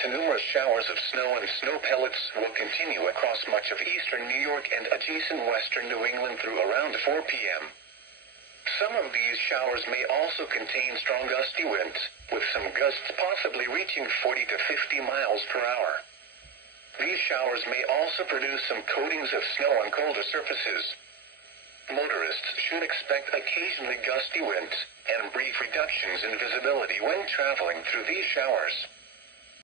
to numerous showers of snow and snow pellets will continue across much of eastern New York and adjacent western New England through around 4 p.m. Some of these showers may also contain strong gusty winds, with some gusts possibly reaching 40 to 50 miles per hour. These showers may also produce some coatings of snow on colder surfaces. Motorists should expect occasionally gusty winds and brief reductions in visibility when traveling through these showers.